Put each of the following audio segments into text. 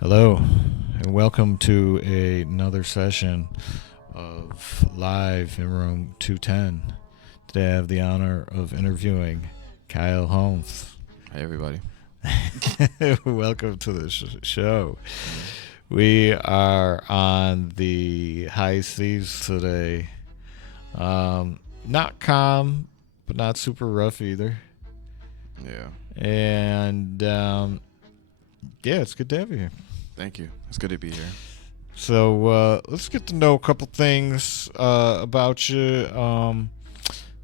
Hello, and welcome to another session of Live in Room 210. Today I have the honor of interviewing Kyle Holmes. Hey, everybody. Welcome to the show. We are on the high seas today. Not calm, but not super rough either. Yeah. And yeah, it's good to have you here. Thank you. It's good to be here. So let's get to know a couple things about you.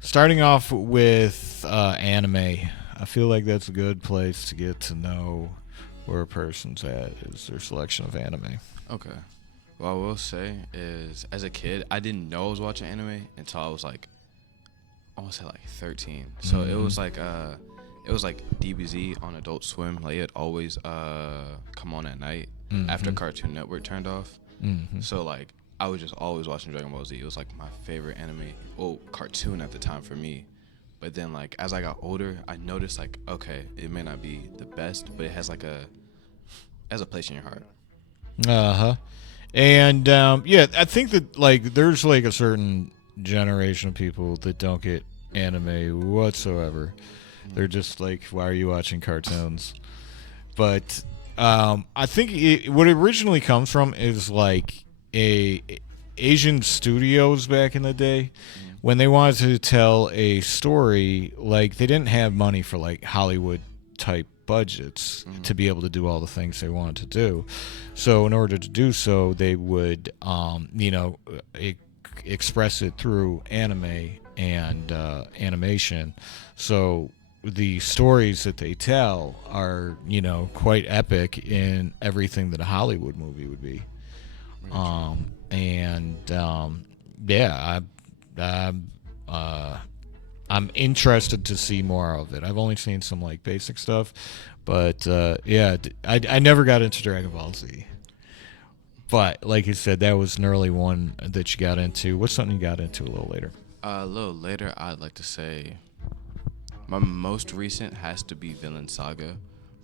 Starting off with anime, I feel like that's a good place to get to know where a person's at, is their selection of anime. Okay. What I will say is, as a kid, I didn't know I was watching anime until I was like, I want to say like 13. So it was like DBZ on Adult Swim. Like it always come on at night after Cartoon Network turned off. So like I was just always watching Dragon Ball Z. It was like my favorite anime, cartoon at the time for me. But then like as I got older, I noticed like, okay, it may not be the best, but it has a place in your heart. Uh-huh. And yeah, I think that like there's like a certain generation of people that don't get anime whatsoever. They're just like, why are you watching cartoons? But I think what it originally comes from is like a Asian studios back in the day when they wanted to tell a story. Like they didn't have money for like Hollywood type budgets to be able to do all the things they wanted to do. So in order to do so, they would express it through anime and animation. So the stories that they tell are, quite epic in everything that a Hollywood movie would be. Yeah, I'm interested to see more of it. I've only seen some like basic stuff, but yeah, I never got into Dragon Ball Z. But like you said, that was an early one that you got into. What's something you got into a little later? A little later, I'd like to say my most recent has to be Villain Saga,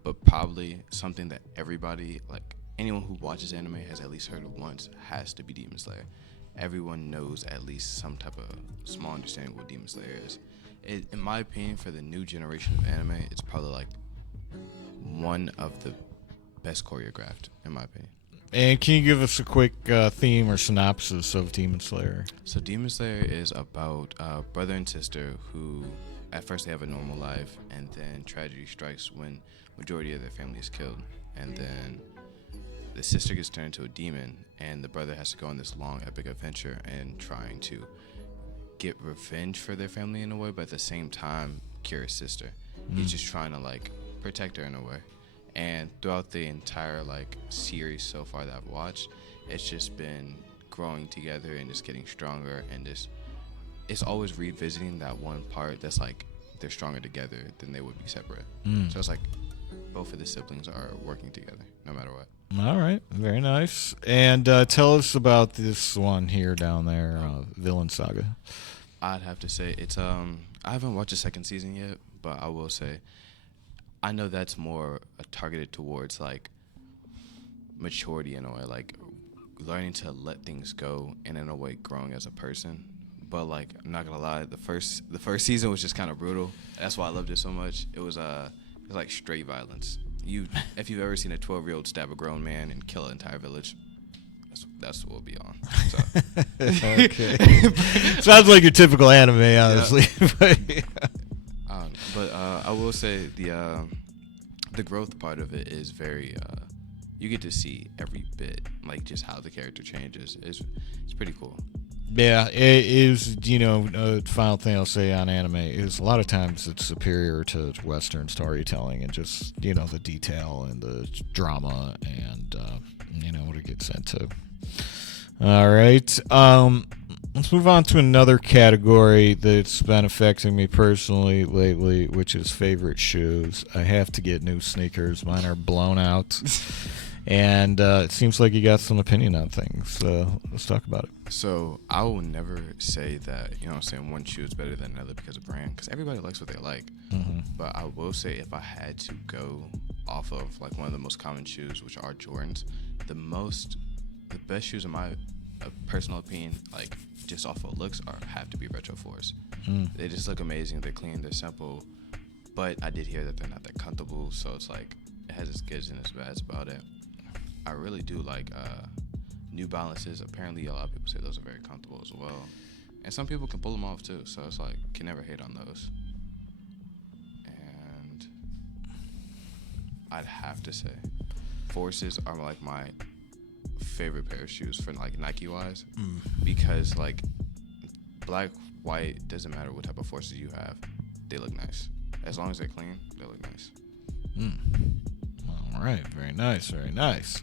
but probably something that everybody, like anyone who watches anime has at least heard of once, has to be Demon Slayer. Everyone knows at least some type of small understanding of what Demon Slayer is. In my opinion, for the new generation of anime, it's probably like one of the best choreographed, in my opinion. And can you give us a quick theme or synopsis of Demon Slayer? So Demon Slayer is about brother and sister who, at first, they have a normal life, and then tragedy strikes when majority of their family is killed, and then the sister gets turned into a demon, and the brother has to go on this long epic adventure and trying to get revenge for their family in a way, but at the same time cure his sister. He's just trying to like protect her in a way. And throughout the entire like series so far that I've watched, it's just been growing together and just getting stronger, and just it's always revisiting that one part that's like they're stronger together than they would be separate. So it's like both of the siblings are working together no matter what. All right, very nice. And tell us about this one here down there, Villain Saga. I'd have to say it's I haven't watched the second season yet, but I will say I know that's more targeted towards like maturity in a way, like learning to let things go and in a way growing as a person. But like I'm not gonna lie, the first season was just kind of brutal. That's why I loved it so much. It was like straight violence. If you've ever seen a 12-year-old stab a grown man and kill an entire village, that's what we'll be on. So. Okay. Sounds like your typical anime, honestly. But I will say the growth part of it is very. You get to see every bit, like just how the character changes. It's pretty cool. Yeah, it is. Final thing I'll say on anime is a lot of times it's superior to Western storytelling and just the detail and the drama and what it gets into. All right, let's move on to another category that's been affecting me personally lately, which is favorite shoes. I have to get new sneakers. Mine are blown out. And it seems like you got some opinion on things. Let's talk about it. So I will never say that, one shoe is better than another because of brand, because everybody likes what they like. But I will say if I had to go off of like one of the most common shoes, which are Jordans. The best shoes in my personal opinion, like just off of looks, have to be Retro 4s. They just look amazing. They're clean. They're simple. But I did hear that they're not that comfortable, so it's like it has its goods and its bads about it. I really do like New Balances. Apparently, a lot of people say those are very comfortable as well, and some people can pull them off too. So it's like can never hate on those. And I'd have to say, Forces are like my favorite pair of shoes for like Nike wise, because like black, white, doesn't matter what type of Forces you have, they look nice. As long as they're clean, they look nice. All right, very nice, very nice.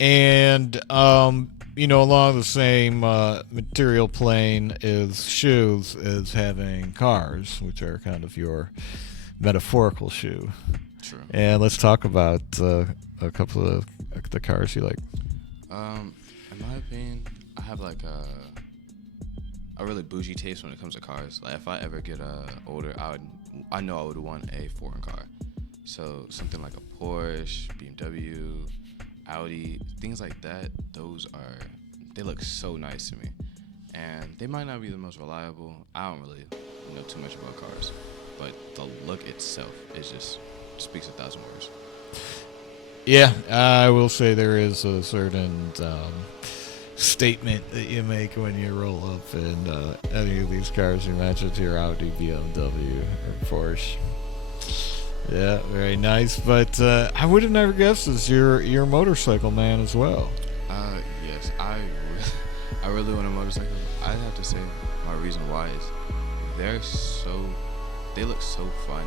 And along the same material plane as shoes is having cars, which are kind of your metaphorical shoe. True. And let's talk about a couple of the cars you like. In my opinion, I have like a really bougie taste when it comes to cars. Like if I ever get older, I know I would want a foreign car. So something like a Porsche, BMW, Audi, things like that. They look so nice to me, and they might not be the most reliable. I don't really know too much about cars, but the look itself is just speaks 1,000 words. Yeah, I will say there is a certain statement that you make when you roll up in any of these cars you mentioned, your Audi, BMW, or Porsche. Yeah, very nice. But I would have never guessed this. You're a motorcycle man as well. Yes, I really want a motorcycle. I'd have to say my reason why is they look so fun,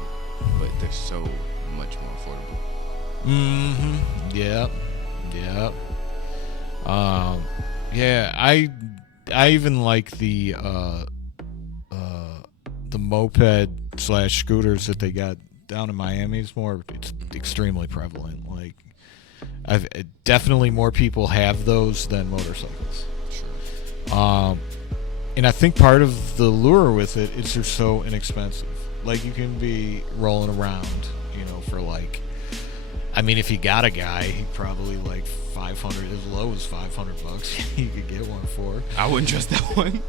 but they're so much more affordable. Yep. Yeah, I even like the moped / scooters that they got down in Miami. It's extremely prevalent. Like, I've definitely more people have those than motorcycles. Sure. And I think part of the lure with it is they're so inexpensive. Like, you can be rolling around, for like, I mean, if you got a guy, he probably like 500, as low as $500 you could get one for. I wouldn't trust that one.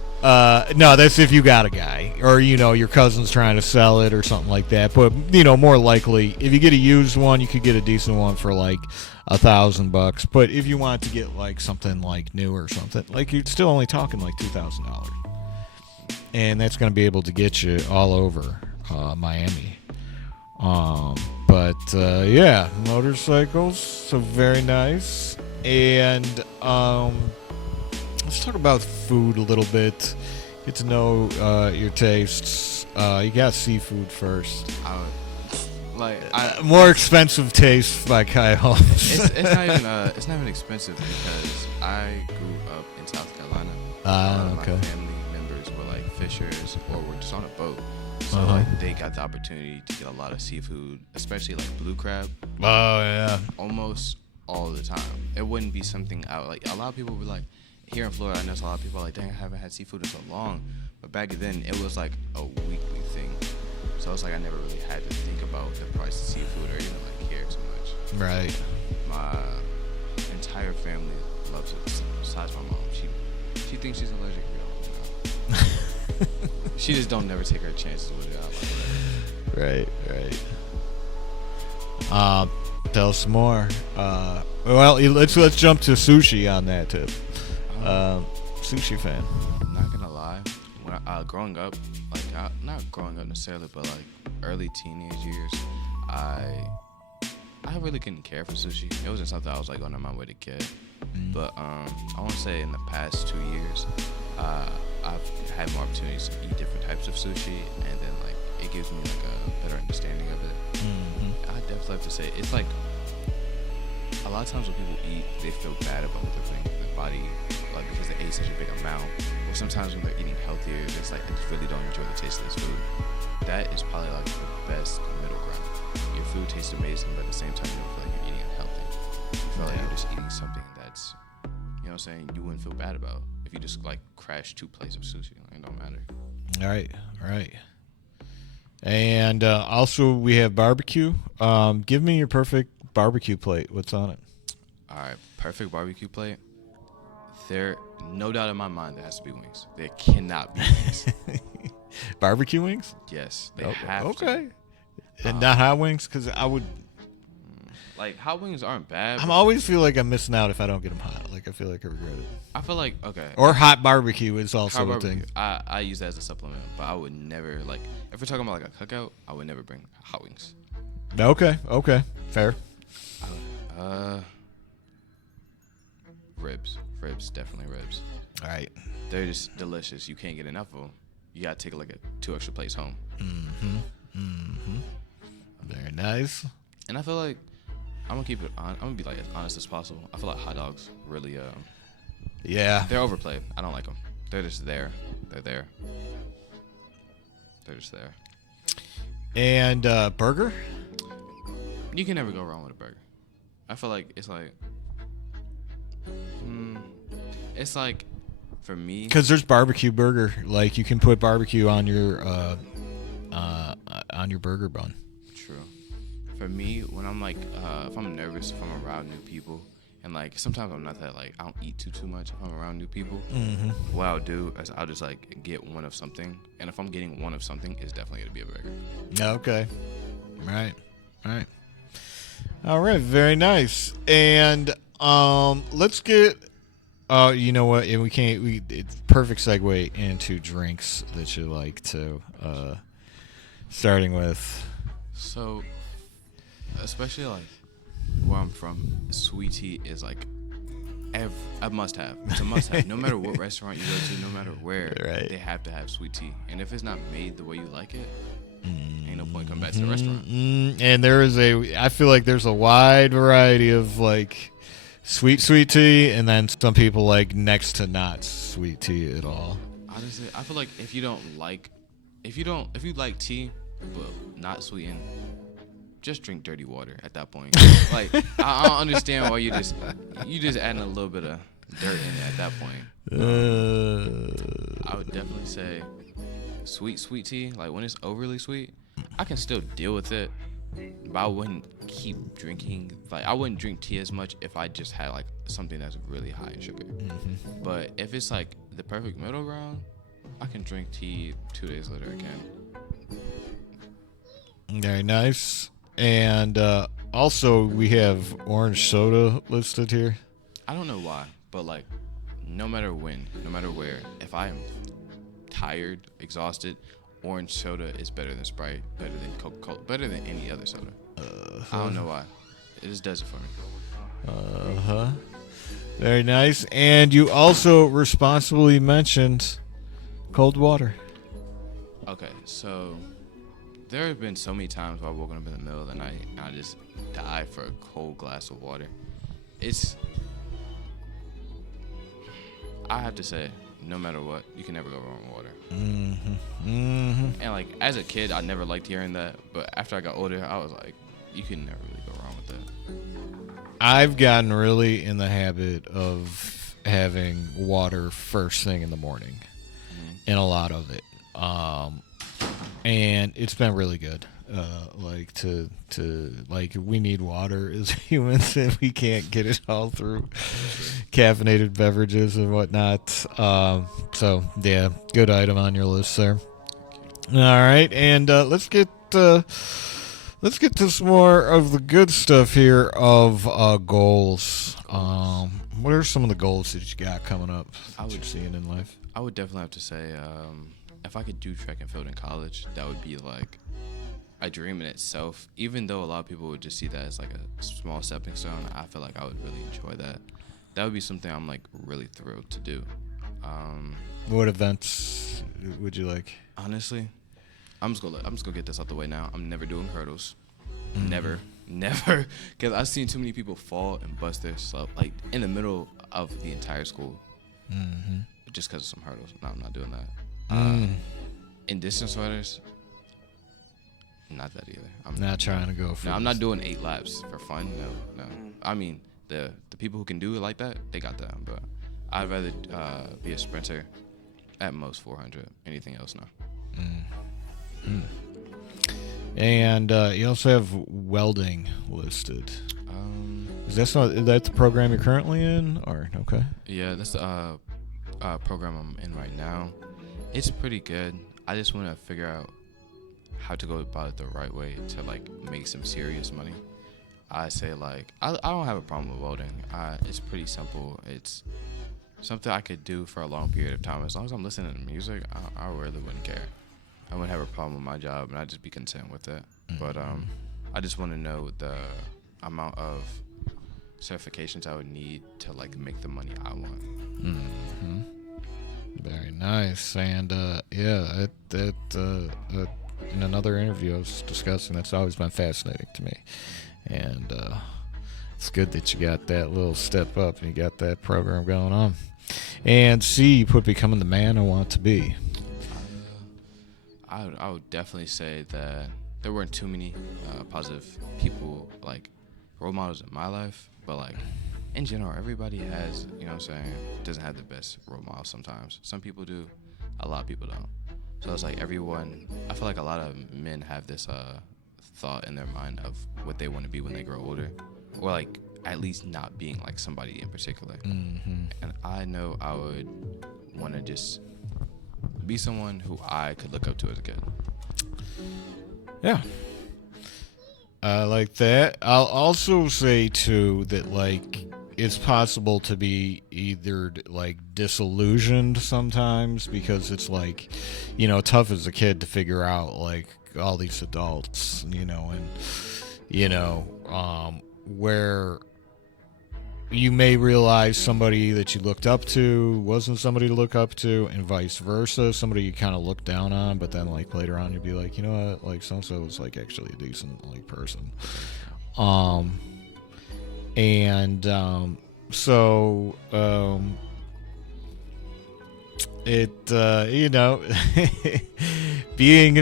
No, that's if you got a guy, or your cousin's trying to sell it or something like that. But more likely, if you get a used one, you could get a decent one for like $1,000. But if you want to get like something like new or something, like you're still only talking like $2,000, and that's going to be able to get you all over Miami. But yeah, motorcycles, so very nice. And let's talk about food a little bit. Get to know your tastes. You got seafood first. More expensive taste by Kai Holmes. It's not even expensive because I grew up in South Carolina. Okay. My family members were like fishers or were just on a boat. So like they got the opportunity to get a lot of seafood, especially like blue crab. Oh yeah. Almost all the time. It wouldn't be something out like a lot of people were like here in Florida. I know a lot of people are like, dang, I haven't had seafood in so long. But back then it was like a weekly thing. So it's like I never really had to think about the price of seafood or even like care too much. Right. My entire family loves it. Besides my mom, she thinks she's allergic to it. She just don't never take her chances with it. Right. Tell us some more. Well, let's jump to sushi on that tip. Sushi fan. I'm not gonna lie. When growing up, like not growing up necessarily, but like early teenage years, I really couldn't care for sushi. It wasn't something I was like going on my way to get. But I want to say in the past 2 years, I've had more opportunities to eat different types of sushi, and then like it gives me like a better understanding of it. I definitely have to say it's like a lot of times when people eat, they feel bad about what they're putting in their body, like because they ate such a big amount. Or sometimes when they're eating healthier, it's like I just really don't enjoy the taste of this food. That is probably like the best middle ground. Your food tastes amazing, but at the same time you don't feel like you're eating unhealthy. You feel like you're just eating something that's, what I'm saying, you wouldn't feel bad about if you just like crash 2 plates of sushi. Like, it don't matter. All right. And also we have barbecue. Give me your perfect barbecue plate. What's on it? All right, perfect barbecue plate. There, no doubt in my mind, there has to be wings. There cannot be wings. Barbecue wings? Yes, they Okay. have to. Okay. And not hot wings, because I would. Like hot wings aren't bad. I but always feel like I'm missing out if I don't get them hot. Like I feel like I regret it. I feel like okay. Or hot barbecue is also Hot a barbecue, thing. I use that as a supplement, but I would never like if we're talking about like a cookout, I would never bring hot wings. Okay. Okay. Fair. Uh, ribs, definitely ribs. All right. They're just delicious. You can't get enough of them. You gotta take like a 2 extra plates home. Very nice. And I feel like I'm gonna keep it on. I'm gonna be like as honest as possible. I feel like hot dogs really Yeah. they're overplayed. I don't like them. They're just there. They're there. They're just there. And burger? You can never go wrong with a burger. I feel like it's like for me. Because there's barbecue burger. Like you can put barbecue on your burger bun. True. For me, when I'm like, if I'm nervous, if I'm around new people, and like sometimes I'm not that like I don't eat too much. If I'm around new people, what I'll do is I'll just like get one of something, and if I'm getting one of something, it's definitely gonna be a burger. Okay. Right. All right. Very nice. And let's get. You know what? And it's perfect segue into drinks that you like to. Starting with. So, especially like where I'm from, sweet tea is like a must-have. It's a must-have. No matter what restaurant you go to, no matter where, Right. they have to have sweet tea. And if it's not made the way you like it, ain't no point coming back to the restaurant. And I feel like there's a wide variety of like sweet tea, and then some people like next to not sweet tea at all. Honestly, I feel like if you like tea, but not sweetened, just drink dirty water at that point. Like I don't understand why you just adding a little bit of dirt in it at that point. I would definitely say sweet tea. Like when it's overly sweet, I can still deal with it, but I wouldn't keep drinking. Like I wouldn't drink tea as much if I just had like something that's really high in sugar. But if it's like the perfect middle ground, I can drink tea 2 days later again. Very nice. And also we have orange soda listed here. I don't know why, but like no matter when, no matter where, if I am tired, exhausted, orange soda is better than Sprite, better than Coca-Cola, better than any other soda. I don't know why. It just does it for me. Very nice. And you also responsibly mentioned cold water. Okay, so there have been so many times where I've woken up in the middle of the night and I just die for a cold glass of water. I have to say, no matter what, you can never go wrong with water. And like as a kid, I never liked hearing that, but after I got older, I was like, you can never really go wrong with that. I've gotten really in the habit of having water first thing in the morning, and a lot of it. And it's been really good. Like we need water as humans, and we can't get it all through caffeinated beverages and whatnot. So yeah, good item on your list there. All right, and let's get to some more of the good stuff here of goals. What are some of the goals that you got coming up that you're seeing in life? I would definitely have to say, if I could do track and field in college, that would be like a dream in itself. Even though a lot of people would just see that as like a small stepping stone, I feel like I would really enjoy that. That would be something I'm like really thrilled to do. What events would you like? Honestly, I'm just gonna get this out the way now. I'm never doing hurdles. Never. Because I've seen too many people fall and bust their stuff like in the middle of the entire school. Just because of some hurdles. No, I'm not doing that. In distance runners, not that either. I'm not trying to go for. No, I'm not doing 8 laps for fun. No. I mean, the people who can do it like that, they got that. But I'd rather be a sprinter. At most 400. Anything else, no. And you also have welding listed. Is that the program you're currently in, or okay? Yeah, that's the program I'm in right now. It's pretty good. I just want to figure out how to go about it the right way to like make some serious money. I say like I don't have a problem with welding. It's pretty simple. It's something I could do for a long period of time. As long as I'm listening to music, I really wouldn't care. I wouldn't have a problem with my job, and I'd just be content with it. But I just want to know the amount of certifications I would need to like make the money I want. Mm-hmm. Very nice. And in another interview I was discussing, that's always been fascinating to me. And it's good that you got that little step up and you got that program going on. And C, you put becoming the man I want to be. I would definitely say that there weren't too many positive people, like role models in my life, but like in general, everybody has, you know what I'm saying, doesn't have the best role models sometimes. Some people do, a lot of people don't. So it's like everyone, I feel like a lot of men have this thought in their mind of what they want to be when they grow older, or like at least not being like somebody in particular. Mm-hmm. And I know I would want to just be someone who I could look up to as a kid. Yeah. I like that. I'll also say too that like it's possible to be either like disillusioned sometimes because it's like, you know, tough as a kid to figure out like all these adults, you know, and you know, where you may realize somebody that you looked up to wasn't somebody to look up to, and vice versa. Somebody you kind of look down on, but then like later on you'd be like, you know what, like so-and-so was like actually a decent like person. You know,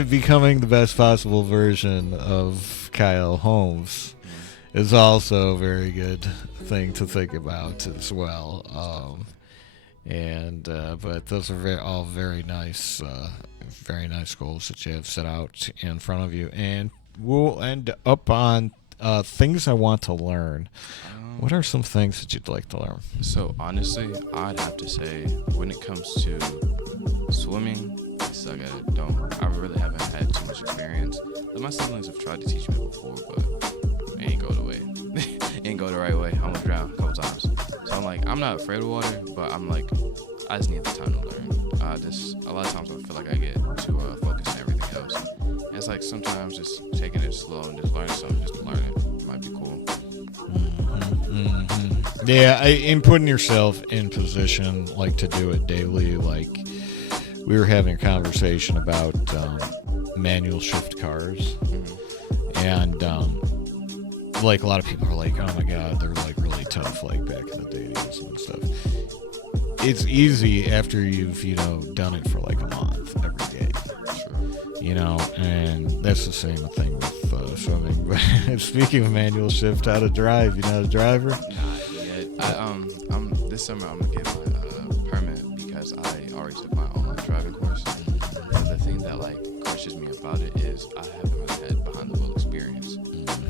becoming the best possible version of Kyle Holmes is also a very good thing to think about as well. But those are all very nice goals that you have set out in front of you. And we'll end up on things I want to learn. What are some things that you'd like to learn? So honestly, I'd have to say when it comes to swimming, I suck at it. I really haven't had too much experience. My siblings have tried to teach me before, but it ain't go the way. It ain't go the right way. I almost drowned a couple times. So I'm like, I'm not afraid of water, but I'm like, I just need the time to learn. A lot of times I feel like I get too focused on everything else. And it's like sometimes just taking it slow and just learning something just to learn it might be cool. Mm-hmm. Yeah, in putting yourself in position like to do it daily. Like we were having a conversation about manual shift cars, and like a lot of people are like, oh my god, they're like really tough, like back in the days and stuff. It's easy after you've, you know, done it for like a month every day. You know, and that's the same thing with swimming. But speaking of manual shift, how to drive? You know how to drive her? Not yet. This summer I'm gonna get my permit because I already took my online driving course. But the thing that like crushes me about it is I haven't really had behind the wheel experience.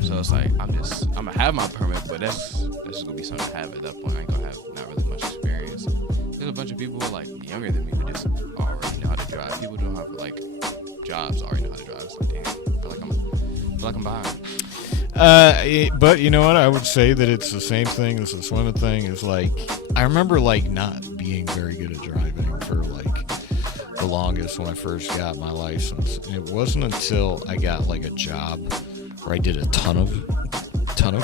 So it's like I'm gonna have my permit, but that's just gonna be something to have at that point. I ain't gonna have not really much experience. There's a bunch of people like younger than me who just already know how to drive. People don't have like jobs already know how to drive. It's like, damn, I feel like I'm behind. But you know what? I would say that it's the same thing as the swimming thing. Is like I remember like not being very good at driving for like the longest when I first got my license. And it wasn't until I got like a job where I did a ton of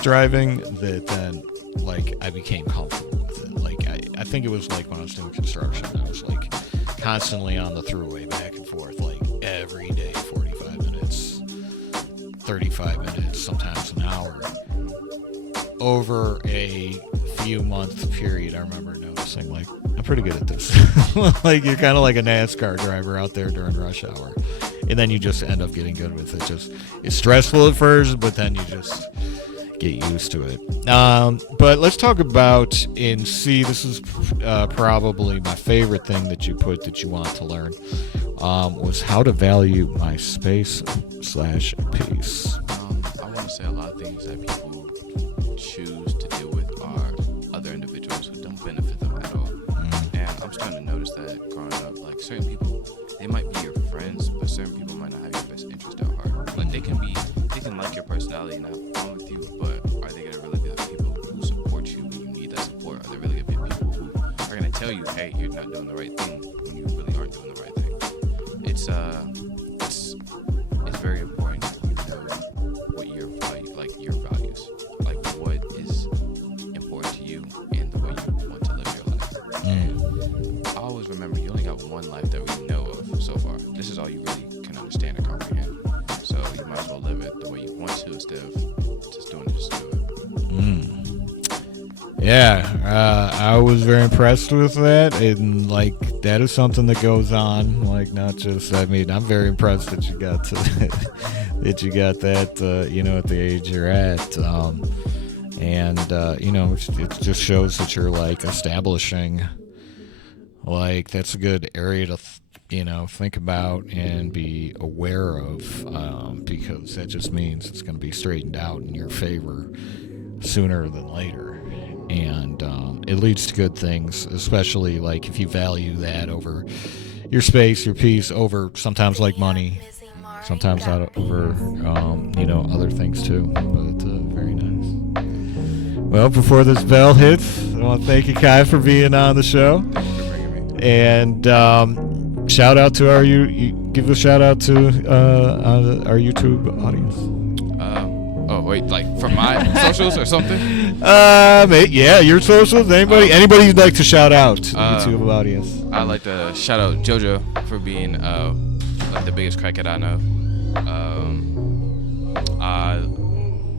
driving that then like I became comfortable with it. Like I think it was like when I was doing construction, I was like constantly on the thruway back and forth like every day, 45 minutes, 35 minutes, sometimes an hour. Over a few month period, I remember noticing like I'm pretty good at this. Like you're kind of like a NASCAR driver out there during rush hour, and then you just end up getting good with it. It's stressful at first, but then you just get used to it. But let's talk about in C. This is probably my favorite thing that you put that you want to learn. was how to value my space/peace. I want to say a lot of things that people choose to deal with are other individuals who don't benefit them at all. And I'm starting to notice that growing up, like certain people, they might be your friends, but certain people might not have your best interest at heart. Like they can like your personality and have fun with you, but are they gonna really be the people who support you when you need that support? Are they really gonna be the people who are gonna tell you, hey, you're not doing the right thing when you really aren't doing the right thing? It's very important that you know what your values, like what is important to you and the way you want to live your life. And I always remember you only got one life that we know of so far. This is all you really can understand and comprehend. So you might as well live it the way you want to instead of just doing it just to do it. Yeah, I was very impressed with that, and like that is something that goes on. Like not just, I mean, I'm very impressed that you got to that you got that, you know, at the age you're at, and you know, it just shows that you're like establishing. Like that's a good area to, you know, think about and be aware of, because that just means it's going to be straightened out in your favor sooner than later. And it leads to good things, especially like if you value that over your space, your peace, over sometimes like money, sometimes not over, you know, other things too. But very nice. Well, before this bell hits, I want to thank you, Kai, for being on the show. Thank you for bringing me. And shout out to you give a shout out to our YouTube audience. Oh wait, like for my socials or something? Yeah, your socials. Anybody you'd like to shout out to the YouTube audience? I'd like to shout out JoJo for being like the biggest crackhead I know.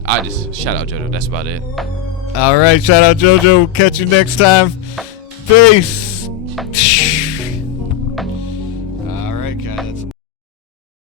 I just shout out JoJo. That's about it. All right, shout out JoJo. Catch you next time. Peace.